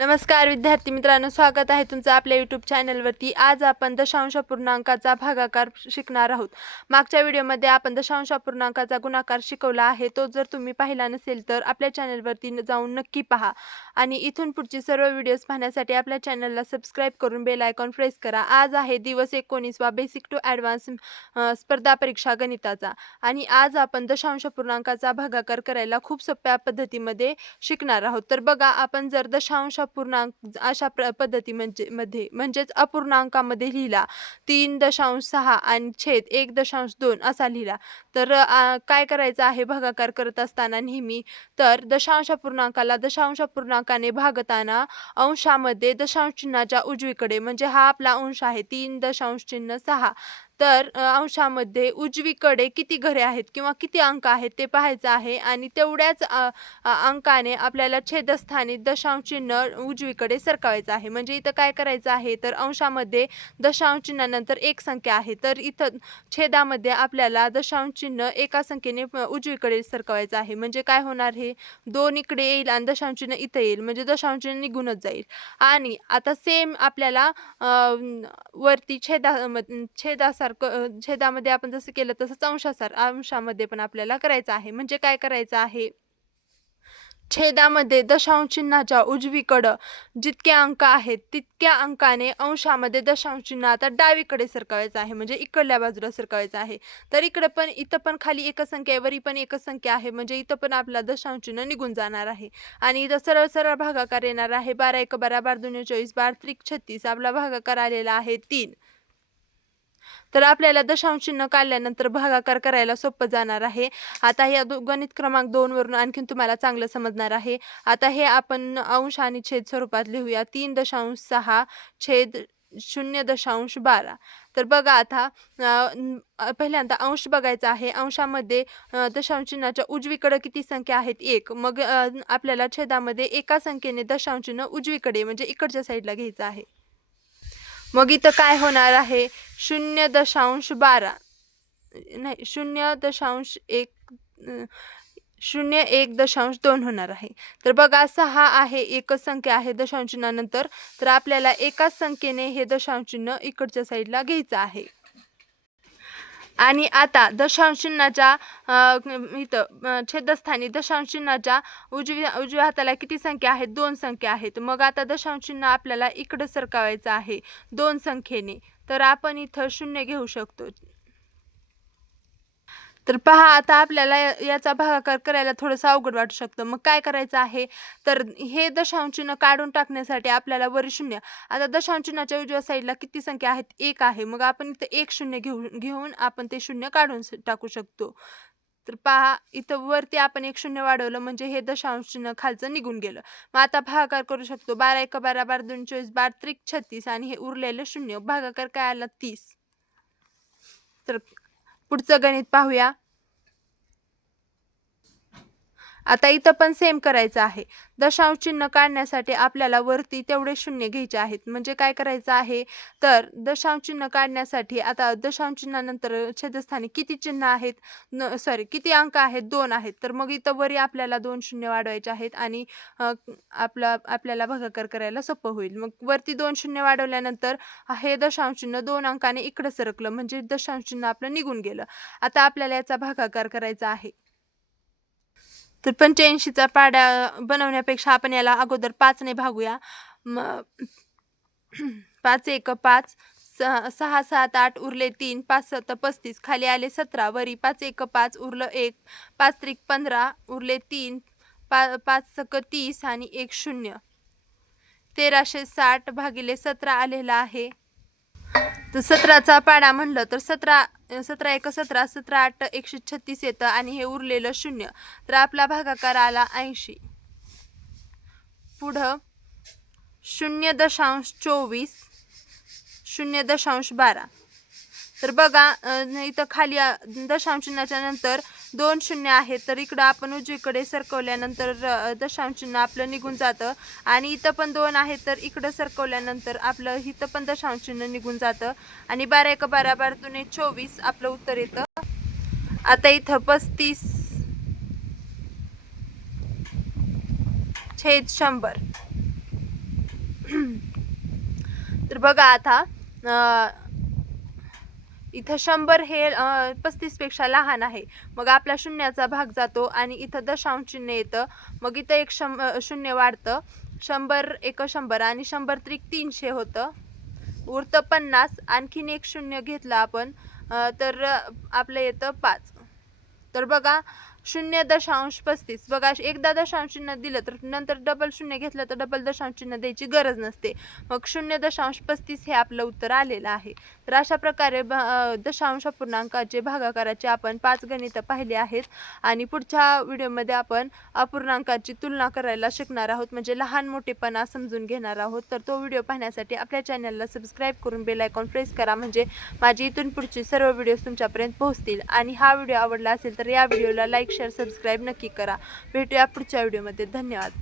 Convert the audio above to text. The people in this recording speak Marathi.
नमस्कार विद्यार्थी मित्रांनो, स्वागत आहे तुमचं आपल्या यूट्यूब चॅनलवरती। आज आपण दशांश अपूर्णांकाचा भागाकार शिकणार आहोत। मागच्या व्हिडिओमध्ये आपण दशांश अपूर्णांकाचा गुणाकार शिकवला आहे। तो जर तुम्ही पाहिला नसेल तर आपल्या चॅनलवरती जाऊन नक्की पहा आणि इथून पुढची सर्व व्हिडिओज पाहण्यासाठी आपल्या चॅनलला सबस्क्राइब करून बेल आयकॉन प्रेस करा। आज आहे दिवस 19वा बेसिक टू ॲडव्हान्स स्पर्धा परीक्षा गणिताचा आणि आज आपण दशांश अपूर्णांकाचा भागाकार करायला खूप सोप्या पद्धतीमध्ये शिकणार आहोत। तर बघा, आपण जर दशांश अपूर्णांक अशा पद्धती म्हणजेच अपूर्णांकामध्ये लिहिला 3.6 आणि छेद 1.2 असा लिहिला तर काय करायचं आहे भागाकार करत असताना नेहमी। तर दशांश अपूर्णांकाला दशांश अपूर्णांकाने भागताना अंशामध्ये दशांश चिन्हाच्या उजवीकडे, म्हणजे हा आपला अंश आहे 3.6, तर अंशामध्ये उजवीकडे किती घरे आहेत किंवा किती अंक आहेत ते पाहायचं आहे आणि तेवढ्याच अंकाने आपल्याला छेदस्थानी दशांश चिन्ह उजवीकडे सरकवायचं आहे। म्हणजे इथं काय करायचं आहे, तर अंशामध्ये दशांश चिन्हानंतर एक संख्या आहे, तर इथं छेदामध्ये आपल्याला दशांश चिन्ह एका संख्येने उजवीकडे सरकवायचं आहे। म्हणजे काय होणार, हे 2 इकडे येईल आणि दशांश चिन्ह इथं येईल, म्हणजे दशांश चिन्ह निघूनच जाईल। आणि आता सेम आपल्याला वरती छेदामध्ये आपण जसं केलं तसंच अंशामध्ये पण आपल्याला करायचं आहे। म्हणजे काय करायचं आहे, छेदामध्ये दशांश चिन्हाच्या उजवीकडं जितके अंक आहेत तितक्या अंकाने अंशामध्ये दशांश चिन्ह आता डावीकडे सरकवायचं आहे, म्हणजे इकडल्या बाजूला सरकवायचं आहे। तर इथं पण खाली एकच संख्या आहे, वरी पण एकच संख्या आहे, म्हणजे इथं पण आपला दशांश चिन्ह निघून जाणार आहे आणि इथं सरळ सरळ भागाकार येणार आहे। 12 1 12, 12 2 24, 12 3 36, आपला भागाकार आलेला आहे 3। तर आपल्याला दशांश चिन्ह काढल्यानंतर भागाकार करायला सोपं जाणार आहे। आता या गणित क्रमांक 2 वरून आणखीन तुम्हाला चांगलं समजणार आहे। आता हे आपण अंश आणि छेद स्वरूपात लिहूया, 3.6 छेद 0.12। तर बघा, आता पहिल्यांदा अंश बघायचा आहे। अंशामध्ये दशांश चिन्हाच्या उजवीकडे किती संख्या आहेत, 1। मग आपल्याला छेदामध्ये एका संख्येने दशांश चिन्ह उजवीकडे म्हणजे इकडच्या साईडला घ्यायचं आहे। मग इथं काय होणार आहे, 0.12 नाही 0.1.2 होणार आहे। तर बघा, 6 आहे, एकच संख्या आहे दशांश चिन्हानंतर, तर आपल्याला एकाच संख्येने हे दशांश चिन्ह इकडच्या साईडला घ्यायचं आहे। आणि आता दशांश चिन्हाच्या इथं छेदस्थानी दशांश चिन्हाच्या उजव्या हाताला किती संख्या आहेत, 2 संख्या आहेत। मग आता दशांश चिन्ह आपल्याला इकडं सरकवायचं आहे 2 संख्येने, तर आपण इथं 0 घेऊ शकतो। तर पहा, आता आपल्याला याचा भागाकार करायला थोडंसं अवघड वाटू शकतं। मग काय करायचं आहे, तर हे दशांश चिन्ह काढून टाकण्यासाठी आपल्याला वरी 0, आता दशांश चिन्हाच्या उजव्या साईडला किती संख्या आहेत, 1 आहे, मग आपण इथं 1 0 घेऊन आपण ते 0 काढून टाकू शकतो। तर पहा, इथं वरती आपण 1 0 वाढवलं म्हणजे हे दशांश चिन्ह खालचं निघून गेलं। मग आता भागाकार करू शकतो, 12 1 12, 12 2 24, 12 3 36 आणि हे उरलेलं 0, भागाकार काय आला, 30। तर पुढचं गणित पाहूया। आता इथं पण सेम करायचं आहे। दशांश चिन्ह काढण्यासाठी आपल्याला वरती तेवढे 0 घ्यायचे आहेत। म्हणजे काय करायचं आहे, तर दशांश चिन्ह काढण्यासाठी आता दशांश चिन्हानंतर छेदस्थानी किती चिन्ह आहेत, किती अंक आहेत, 2 आहेत। तर मग इथं वरी आपल्याला 2 0 वाढवायचे आहेत आणि आपल्याला भागाकार करायला सोपं होईल। मग वरती 2 0 वाढवल्यानंतर हे दशांश चिन्ह 2 अंकाने इकडे सरकलं, म्हणजे दशांश चिन्ह आपलं निघून गेलं। आता आपल्याला याचा भागाकार करायचा आहे। तर 85चा पाढा बनवण्यापेक्षा आपण याला अगोदर 5 ने भागूया। 5 1 5, 6 7 8 उरले 3, 5 7 35, खाली आले 17, वरी 5 1 5 उरलं 1, 5 3 15 उरले 3, 5 6 30 आणि 1 0, 1360 भागिले 17 आलेला आहे। तर 17चा पाढा म्हणलं तर 17 1 17, 17 8 136 येतं आणि हे उरलेलं 0, तर आपला भागाकार आला 80। पुढं 0.24 0.12, तर बघा इथं खाली दशांश चिन्हाच्या नंतर 2 0 आहेत, तर इकडं आपण उजवीकडे सरकवल्यानंतर दशांश चिन्ह आपलं निघून जातं आणि इथं पण 2 आहेत, तर इकडं सरकवल्यानंतर आपलं इथं पण दशांश चिन्ह निघून जातं आणि 12 1 12, 12 2 24 आपलं उत्तर येतं। आता इथं 35 छेद 100 तर बघा आता इथं 100 हे 35 पेक्षा लहान आहे. मग आपला शून्याचा भाग जातो आणि इथं दशांश चिन्ह येतं. मग इथं एक शून्य वाढतं. 100 एक 100 आणि 100 त्रिक 300 होतं. उरतं 50. आणखीन एक शून्य घेतलं आपण तर आपलं येतं 5. तर बघा 0.35 बघा एकदा दशांश चिन्ह दिलं तर नंतर डबल शून्य घेतलं तर डबल दशांश चिन्ह द्यायची गरज नसते. मग 0.35 हे आपलं उत्तर आलेलं आहे. तर अशा प्रकारे दशांश अपूर्णांकाचे भागाकाराचे आपण 5 गणितं पाहिली आहेत आणि पुढच्या व्हिडिओमध्ये आपण अपूर्णांकाची तुलना करायला शिकणार आहोत, म्हणजे लहान मोठेपणा समजून घेणार आहोत. तर तो व्हिडिओ पाहण्यासाठी आपल्या चॅनलला सबस्क्राईब करून बेल आयकॉन प्रेस करा, म्हणजे माझी इथून पुढची सर्व व्हिडिओज तुमच्यापर्यंत पोहोचतील. आणि हा व्हिडिओ आवडला असेल तर या व्हिडिओला लाईक शेअर सबस्क्राईब नक्की करा. भेटूया पुढच्या व्हिडिओमध्ये. धन्यवाद.